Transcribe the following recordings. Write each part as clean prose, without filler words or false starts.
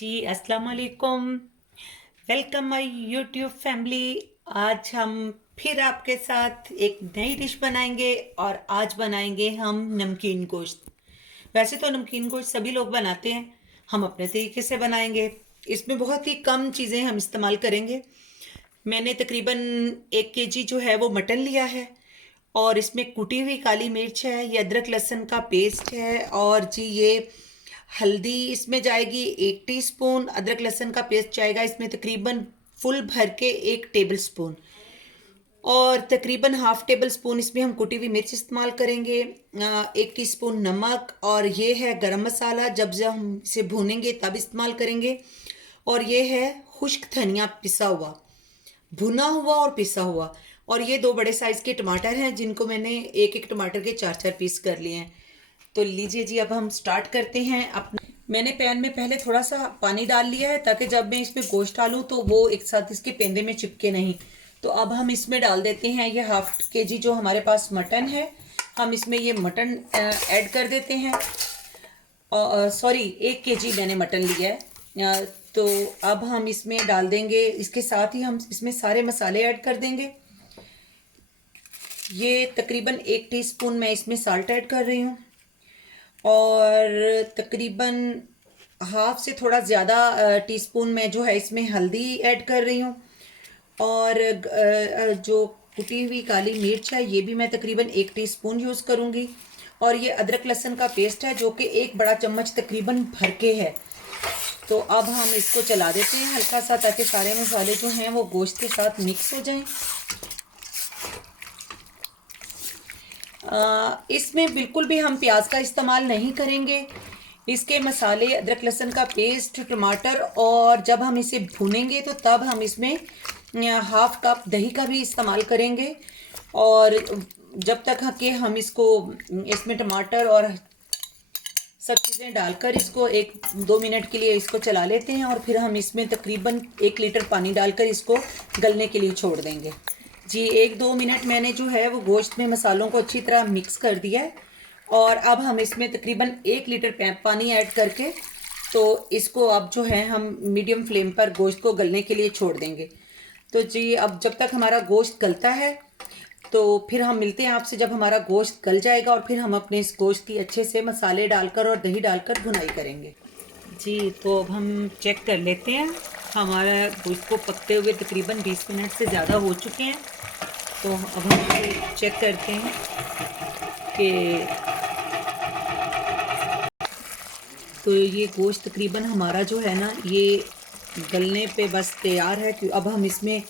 जी अस्सलाम वालेकुम। Welcome my YouTube family. आज हम फिर आपके साथ एक नई डिश बनाएंगे और आज बनाएंगे हम नमकीन गोश्त। वैसे तो नमकीन गोश्त सभी लोग बनाते हैं, हम अपने तरीके से बनाएंगे। इसमें बहुत ही कम चीज़ें हम इस्तेमाल करेंगे। मैंने तकरीबन 1 केजी जो है वो मटन लिया है और इसमें कुटी हुई काली मिर्च है, ये अदरक लहसुन का पेस्ट है और जी ये हल्दी इसमें जाएगी 1 टीस्पून, अदरक लहसुन का पेस्ट जाएगा इसमें तकरीबन फुल भर के 1 टेबल स्पून और तकरीबन हाफ टेबल स्पून इसमें हम कुटी हुई मिर्च इस्तेमाल करेंगे। 1 टीस्पून नमक और ये है गरम मसाला, जब जब हम इसे भूनेंगे तब इस्तेमाल करेंगे। और ये है खुश्क धनिया पिसा हुआ, भुना हुआ और पिसा हुआ। और ये 2 बड़े साइज के टमाटर हैं जिनको मैंने एक एक टमाटर के 4-4 पीस कर लिए हैं। तो लीजिए जी, अब हम स्टार्ट करते हैं। अपना मैंने पैन में पहले थोड़ा सा पानी डाल लिया है ताकि जब मैं इसमें गोश्त डालूं तो वो एक साथ इसके पेंदे में चिपके नहीं। तो अब हम इसमें डाल देते हैं ये ½ केजी जो हमारे पास मटन है, हम इसमें ये मटन ऐड कर देते हैं। सॉरी, 1 केजी मैंने मटन लिया है। तो अब हम इसमें डाल देंगे, इसके साथ ही हम इसमें सारे मसाले ऐड कर देंगे। ये तकरीबन 1 टीस्पून मैं इसमें साल्ट ऐड कर रही हूँ और तकरीबन हाफ से थोड़ा ज़्यादा टीस्पून मैं जो है इसमें हल्दी ऐड कर रही हूँ। और जो कुटी हुई काली मिर्च है ये भी मैं तकरीबन 1 टीस्पून यूज़ करूँगी। और ये अदरक लहसुन का पेस्ट है जो कि 1 बड़ा चम्मच तकरीबन भर के है। तो अब हम इसको चला देते हैं हल्का सा ताकि सारे मसाले जो हैं वो गोश्त के साथ मिक्स हो जाएं। इसमें बिल्कुल भी हम प्याज का इस्तेमाल नहीं करेंगे। इसके मसाले, अदरक लहसुन का पेस्ट, टमाटर, और जब हम इसे भूनेंगे तो तब हम इसमें ½ कप दही का भी इस्तेमाल करेंगे। और जब तक कि हम इसको इसमें टमाटर और सब चीज़ें डालकर इसको 1-2 मिनट के लिए इसको चला लेते हैं और फिर हम इसमें तकरीबन 1 लीटर पानी डालकर इसको गलने के लिए छोड़ देंगे। जी 1-2 मिनट मैंने जो है वो गोश्त में मसालों को अच्छी तरह मिक्स कर दिया है और अब हम इसमें तकरीबन 1 लीटर पानी ऐड करके तो इसको अब जो है हम मीडियम फ्लेम पर गोश्त को गलने के लिए छोड़ देंगे। तो जी अब जब तक हमारा गोश्त गलता है तो फिर हम मिलते हैं आपसे जब हमारा गोश्त गल जाएगा और फिर हम अपने इस गोश्त की अच्छे से मसाले डालकर और दही डालकर भुनाई करेंगे। जी तो अब हम चेक कर लेते हैं, हमारा गोश्त को पकते हुए तकरीबन 20 मिनट से ज़्यादा हो चुके हैं। तो अब हम चेक करते हैं कि तो ये गोश्त तकरीबन हमारा जो है ना ये गलने पे बस तैयार है। कि अब हम इसमें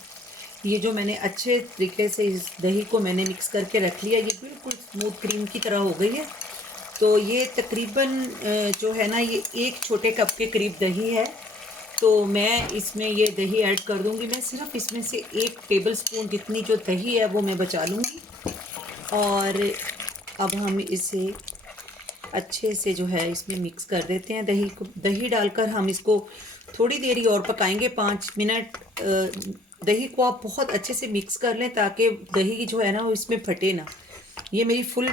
ये जो मैंने अच्छे तरीके से इस दही को मैंने मिक्स करके रख लिया, ये बिल्कुल स्मूथ क्रीम की तरह हो गई है। तो ये तकरीबन जो है ना ये 1 छोटे कप के करीब दही है। तो मैं इसमें ये दही ऐड कर दूंगी। मैं सिर्फ इसमें से 1 टेबल स्पून जितनी जो दही है वो मैं बचा लूँगी। और अब हम इसे अच्छे से जो है इसमें मिक्स कर देते हैं दही को। दही डालकर हम इसको थोड़ी देरी और पकाएंगे, 5 मिनट। दही को आप बहुत अच्छे से मिक्स कर लें ताकि दही जो है ना वो इसमें फटे ना। ये मेरी फुल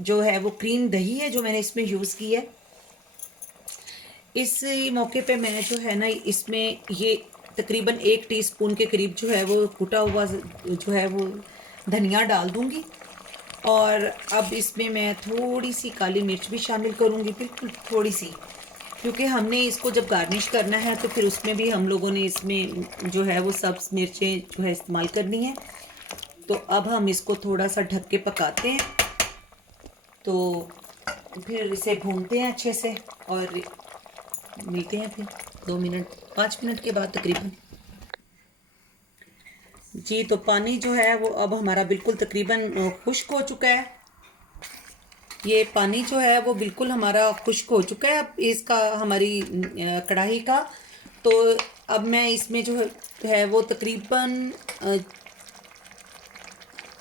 जो है वो क्रीम दही है जो मैंने इसमें यूज़ की है। इस मौके पे मैं जो है ना इसमें ये तकरीबन 1 टीस्पून के करीब जो है वो कुटा हुआ जो है वो धनिया डाल दूँगी। और अब इसमें मैं थोड़ी सी काली मिर्च भी शामिल करूँगी, बिल्कुल थोड़ी सी, क्योंकि हमने इसको जब गार्निश करना है तो फिर उसमें भी हम लोगों ने इसमें जो है वो सब्ज़ मिर्चें जो है इस्तेमाल करनी है। तो अब हम इसको थोड़ा सा ढक के पकाते हैं। तो फिर इसे भूनते हैं अच्छे से और मिलते हैं फिर 2 मिनट 5 मिनट के बाद तकरीबन। जी तो पानी जो है वो अब हमारा बिल्कुल तकरीबन खुश्क हो चुका है। ये पानी जो है वो बिल्कुल हमारा खुश्क हो चुका है। अब इसका हमारी कढ़ाई का तो अब मैं इसमें जो है वो तकरीबन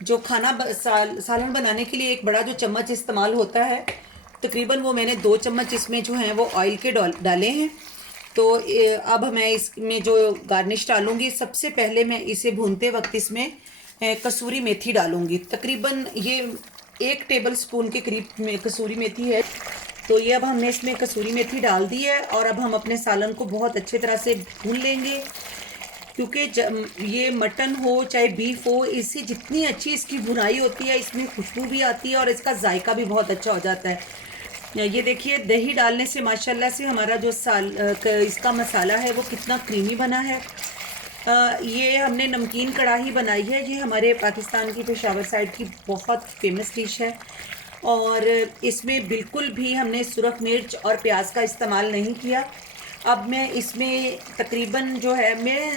जो सालन बनाने के लिए एक बड़ा जो चम्मच इस्तेमाल होता है, तकरीबन वो मैंने 2 चम्मच इसमें जो हैं वो ऑयल के डाले हैं। तो अब मैं इसमें जो गार्निश डालूंगी, सबसे पहले मैं इसे भूनते वक्त इसमें कसूरी मेथी डालूंगी। तकरीबन ये 1 टेबल स्पून के करीब में कसूरी मेथी है तो ये अब हमने इसमें कसूरी मेथी डाल दी है और अब हम अपने सालन को बहुत अच्छी तरह से भून लेंगे, क्योंकि ये मटन हो चाहे बीफ हो, इससे जितनी अच्छी इसकी भुनाई होती है इसमें खुशबू भी आती है और इसका जायका भी बहुत अच्छा हो जाता है। ये देखिए दही डालने से माशाल्लाह से हमारा जो इसका मसाला है वो कितना क्रीमी बना है। ये हमने नमकीन कढ़ाई बनाई है, ये हमारे पाकिस्तान की पेशावर साइड की बहुत फेमस डिश है और इसमें बिल्कुल भी हमने सुरख मिर्च और प्याज का इस्तेमाल नहीं किया। अब मैं इसमें तकरीबन जो है मैं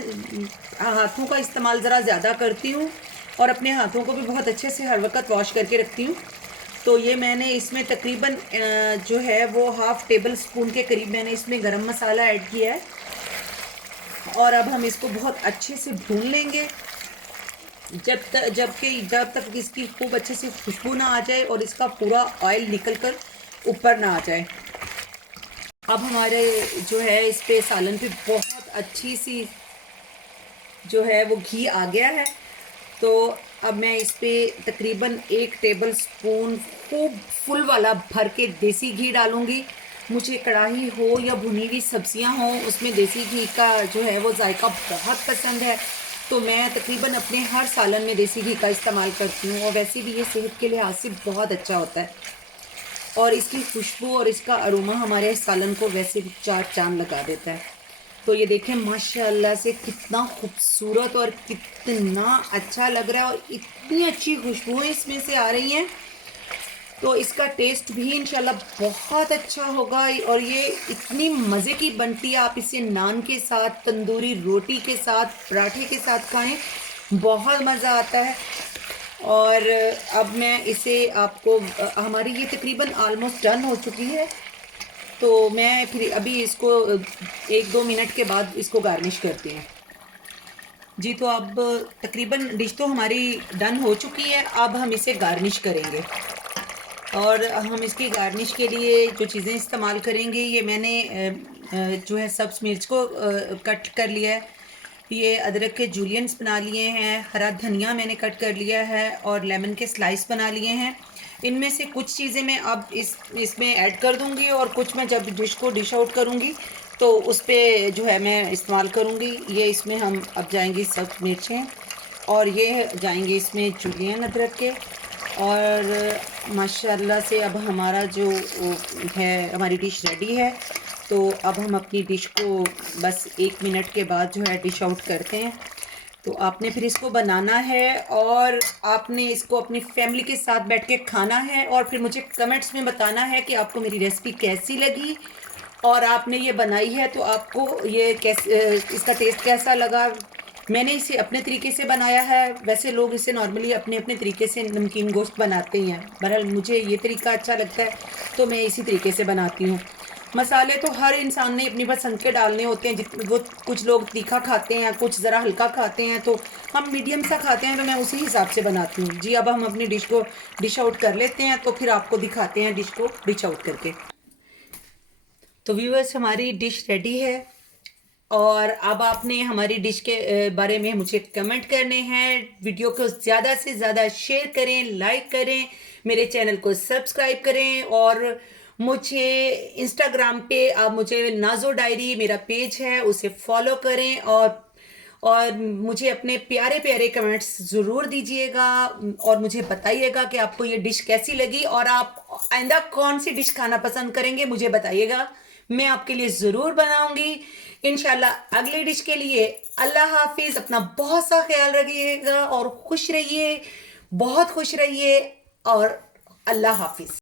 हाथों का इस्तेमाल ज़रा ज़्यादा करती हूँ और अपने हाथों को भी बहुत अच्छे से हर वक्त वॉश करके रखती हूँ। तो ये मैंने इसमें तकरीबन जो है वो हाफ़ टेबल स्पून के करीब मैंने इसमें गरम मसाला ऐड किया है और अब हम इसको बहुत अच्छे से भून लेंगे जब तक इसकी खूब अच्छे से खुशबू ना आ जाए और इसका पूरा ऑयल निकल कर ऊपर ना आ जाए। अब हमारे जो है इस पे सालन पे बहुत अच्छी सी जो है वो घी आ गया है। तो अब मैं इस पे तकरीबन 1 टेबल स्पून खूब फुल वाला भर के देसी घी डालूंगी। मुझे कढ़ाई हो या भुनी हुई सब्जियां हो उसमें देसी घी का जो है वो जायका बहुत पसंद है, तो मैं तकरीबन अपने हर सालन में देसी घी का इस्तेमाल करती हूँ और वैसे भी ये सेहत के लिहाज से बहुत अच्छा होता है और इसकी खुशबू और इसका अरोमा हमारे सालन को वैसे भी 4 चांद लगा देता है। तो ये देखें माशाल्लाह से कितना खूबसूरत और कितना अच्छा लग रहा है और इतनी अच्छी खुशबुएं इसमें से आ रही हैं, तो इसका टेस्ट भी इंशाल्लाह बहुत अच्छा होगा और ये इतनी मज़े की बनती है। आप इसे नान के साथ, तंदूरी रोटी के साथ, पराठे के साथ खाएं, बहुत मज़ा आता है। और अब मैं इसे आपको हमारी ये तकरीबन आलमोस्ट डन हो चुकी है, तो मैं फिर अभी इसको 1-2 मिनट के बाद इसको गार्निश करते हैं जी। तो अब तकरीबन डिश तो हमारी डन हो चुकी है, अब हम इसे गार्निश करेंगे और हम इसकी गार्निश के लिए जो चीज़ें इस्तेमाल करेंगे, ये मैंने जो है सब्ज़ मिर्च को कट कर लिया है, ये अदरक के जूलियंस बना लिए हैं, हरा धनिया मैंने कट कर लिया है और लेमन के स्लाइस बना लिए हैं। इनमें से कुछ चीज़ें मैं अब इसमें ऐड कर दूंगी और कुछ मैं जब डिश को डिश आउट करूंगी तो उस पर जो है मैं इस्तेमाल करूंगी। ये इसमें हम अब जाएंगी सब्ज़ मिर्चें और ये जाएंगे इसमें जूलियन अदरक के, और माशाल्लाह से अब हमारा जो है हमारी डिश रेडी है। तो अब हम अपनी डिश को बस 1 मिनट के बाद जो है डिश आउट करते हैं। तो आपने फिर इसको बनाना है और आपने इसको अपनी फैमिली के साथ बैठ के खाना है और फिर मुझे कमेंट्स में बताना है कि आपको मेरी रेसिपी कैसी लगी और आपने ये बनाई है तो आपको ये इसका टेस्ट कैसा लगा। मैंने इसे अपने तरीके से बनाया है, वैसे लोग इसे नॉर्मली अपने अपने तरीके से नमकीन गोश्त बनाते ही हैं, बहरहाल मुझे ये तरीका अच्छा लगता है तो मैं इसी तरीके से बनाती हूँ। मसाले तो हर इंसान ने अपनी पसंद के डालने होते हैं, वो कुछ लोग तीखा खाते हैं, कुछ ज़रा हल्का खाते हैं, तो हम मीडियम सा खाते हैं, तो मैं उसी हिसाब से बनाती हूँ जी। अब हम अपनी डिश को डिश आउट कर लेते हैं, तो फिर आपको दिखाते हैं डिश को डिश आउट करके। तो व्यूअर्स हमारी डिश रेडी है और अब आपने हमारी डिश के बारे में मुझे कमेंट करने हैं। वीडियो को ज़्यादा से ज़्यादा शेयर करें, लाइक करें, मेरे चैनल को सब्सक्राइब करें और मुझे इंस्टाग्राम पे आप मुझे नाजो डायरी मेरा पेज है उसे फॉलो करें और मुझे अपने प्यारे प्यारे कमेंट्स ज़रूर दीजिएगा और मुझे बताइएगा कि आपको ये डिश कैसी लगी और आप आइंदा कौन सी डिश खाना पसंद करेंगे, मुझे बताइएगा, मैं आपके लिए ज़रूर बनाऊंगी इंशाल्लाह। अगले डिश के लिए अल्लाह हाफिज़, अपना बहुत सा ख्याल रखिएगा और खुश रहिए, बहुत खुश रहिए और अल्लाह हाफिज़।